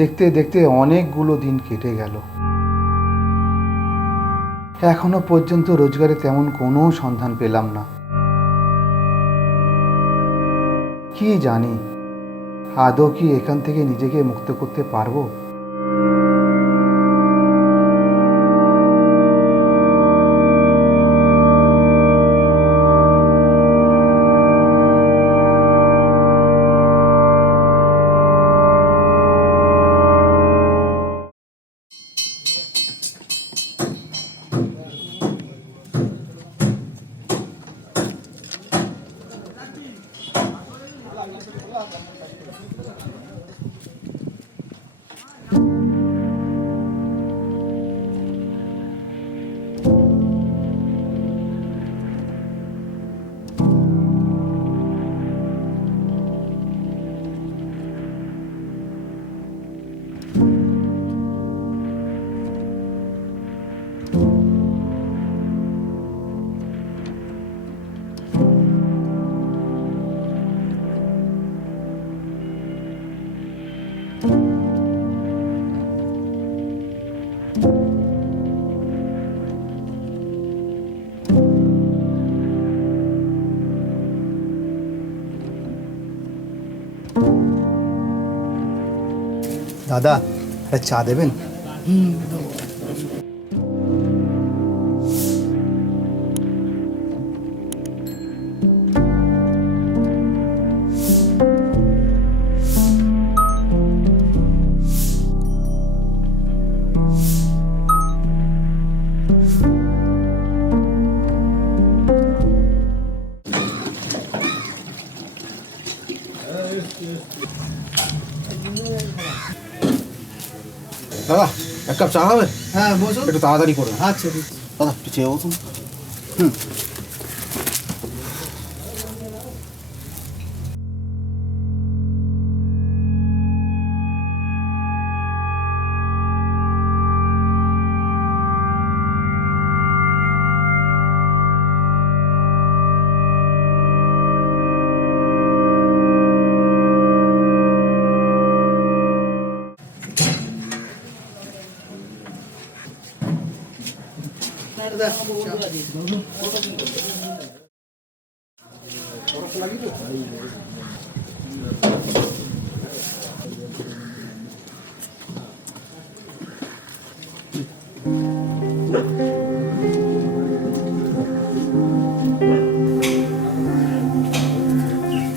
দেখতে দেখতে অনেকগুলো দিন কেটে গেল। এখনো পর্যন্ত রোজগারে তেমন কোনো সন্ধান পেলাম না। কি জানি আদৌ কি এখান থেকে নিজেকে মুক্ত করতে পারবো? দাদা, একটা চা দেবেন? দাদা, এক কাপ চা হবে? হ্যাঁ বসুন। একটু তাড়াতাড়ি করুন। আচ্ছা ঠিক। দাদা, একটু চেয়ে বসুন।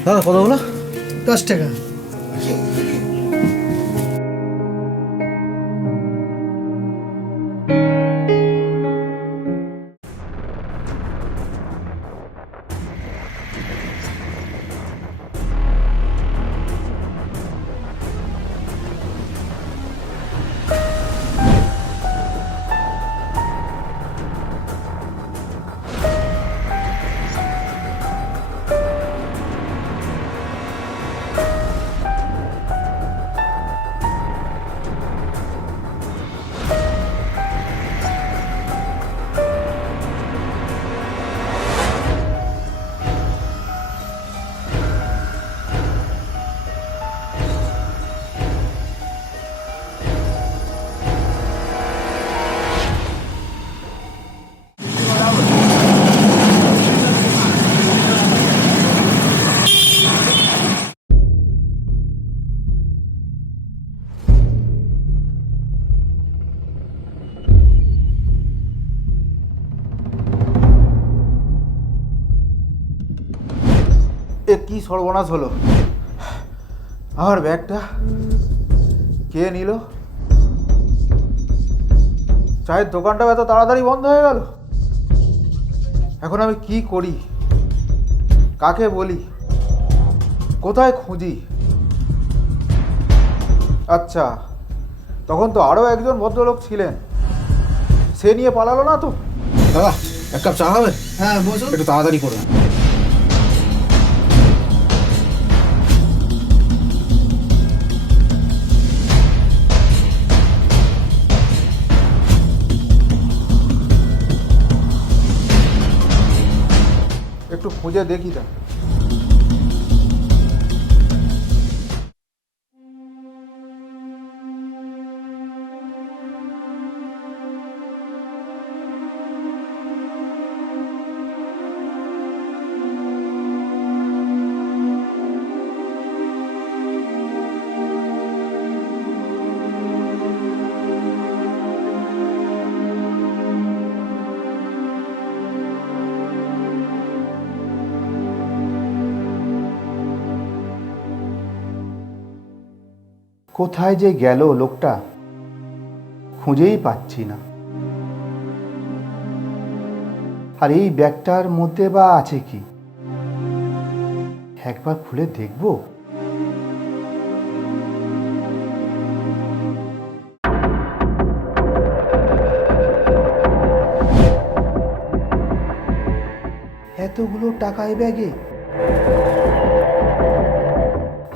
দাদা, কত হলো? 10 টাকা। এ কি সর্বনাশ হলো! আমার ব্যাগটা কে নিল? চায়ের দোকানটাও এত তাড়াতাড়ি বন্ধ হয়ে গেল। এখন আমি কি করি? কাকে বলি? কোথায় খুঁজি? আচ্ছা, তখন তো আরও একজন ভদ্রলোক ছিলেন, সে নিয়ে পালালো না তো? দাদা, এক কাপ চা হবে? হ্যাঁ বসুন। একটু তাড়াতাড়ি করুন। একটু খুঁজে দেখি তা। কোথায় যে গেল লোকটা, খুঁজেই পাচ্ছি না। আর এই ব্যাগটার মধ্যে বা আছে কি, একবার খুলে দেখব। এতগুলো টাকা এই ব্যাগে,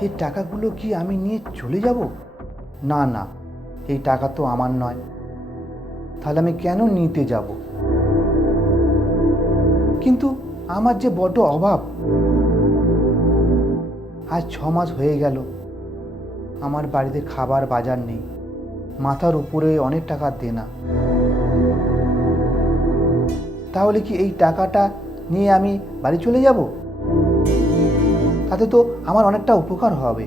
এই টাকাগুলো কি আমি নিয়ে চলে যাব? না না, এই টাকা তো আমার নয়, তাহলে আমি কেন নিতে যাব? কিন্তু আমার যে বড্ড অভাব। আজ 6 মাস হয়ে গেল আমার বাড়িতে খাবার বাজার নেই, মাথার উপরে অনেক টাকা দেনা। তাহলে কি এই টাকাটা নিয়ে আমি বাড়ি চলে যাব? তাতে তো আমার অনেকটা উপকার হবে।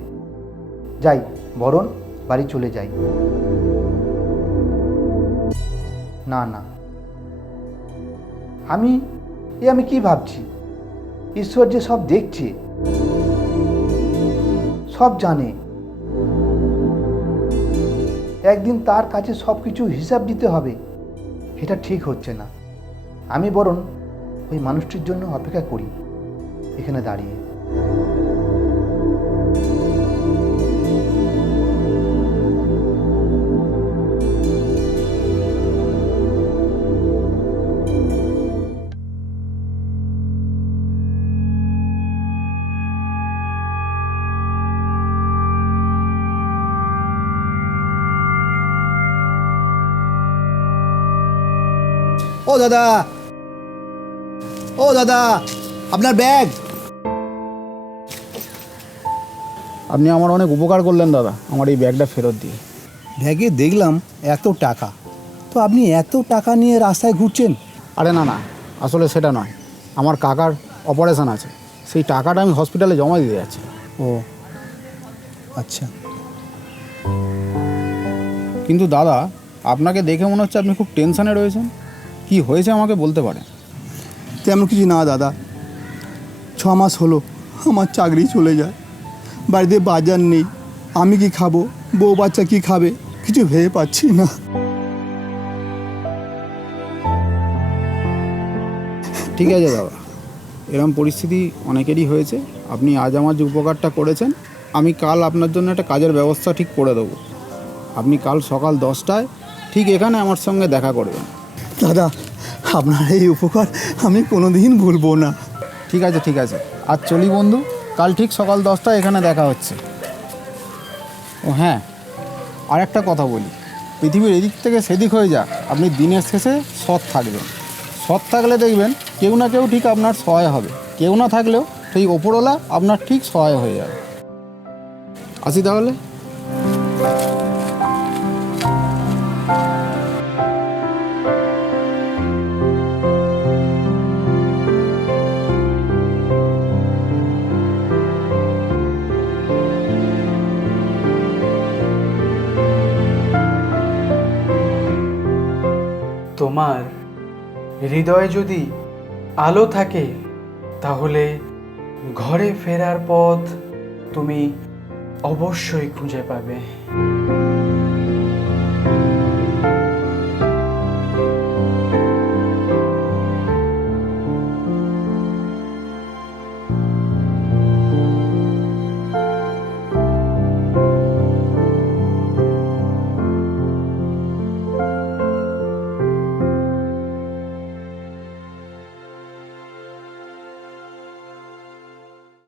যাই, বরং বাড়ি চলে যাই। না না, আমি কি ভাবছি? ঈশ্বর যে সব দেখছে, সব জানে। একদিন তার কাছে সব কিছু হিসাব দিতে হবে। এটা ঠিক হচ্ছে না। আমি বরং ওই মানুষটির জন্য অপেক্ষা করি এখানে দাঁড়িয়ে। ও দাদা, ও দাদা, আপনার ব্যাগ। আপনি আমার অনেক উপকার করলেন দাদা, আমার এই ব্যাগটা ফেরত দিয়ে। ব্যাগে দেখলাম এত টাকা, তো আপনি এত টাকা নিয়ে রাস্তায় ঘুরছেন? আরে না না, আসলে সেটা নয়, আমার কাকার অপারেশন আছে, সেই টাকাটা আমি হসপিটালে জমা দিতে যাচ্ছি। ও আচ্ছা। কিন্তু দাদা, আপনাকে দেখে মনে হচ্ছে আপনি খুব টেনশানে রয়েছেন। কি হয়েছে আমাকে বলতে পারেন? তেমন কিছু না দাদা, 6 মাস হলো আমার চাকরি চলে যায়, বাড়িতে বাজার নেই, আমি কি খাবো, বউ বাচ্চা কি খাবে, কিছু ভেবে পাচ্ছি না। ঠিক আছে দাদা, এরম পরিস্থিতি অনেকেরই হয়েছে। আপনি আজ আমার যে উপকারটা করেছেন, আমি কাল আপনার জন্য একটা কাজের ব্যবস্থা ঠিক করে দেবো। আপনি কাল সকাল 10টায় ঠিক এখানে আমার সঙ্গে দেখা করবেন। দাদা, আপনার এই উপকার আমি কোনোদিন ভুলবো না। ঠিক আছে ঠিক আছে, আজ চলি বন্ধু, কাল ঠিক সকাল 10টায় এখানে দেখা হচ্ছে। ও হ্যাঁ, আর একটা কথা বলি, পৃথিবীর এদিক থেকে সেদিক হয়ে যাক, আপনি দিনের শেষে সৎ থাকবেন। সৎ থাকলে দেখবেন কেউ না কেউ ঠিক আপনার সহায় হবে, কেউ না থাকলেও সেই ওপরওয়ালা আপনার ঠিক সহায় হয়ে যাবে। আসি তাহলে। তোমার হৃদয়ে যদি আলো থাকে, তাহলে ঘরে ফেরার পথ তুমি অবশ্যই খুঁজে পাবে।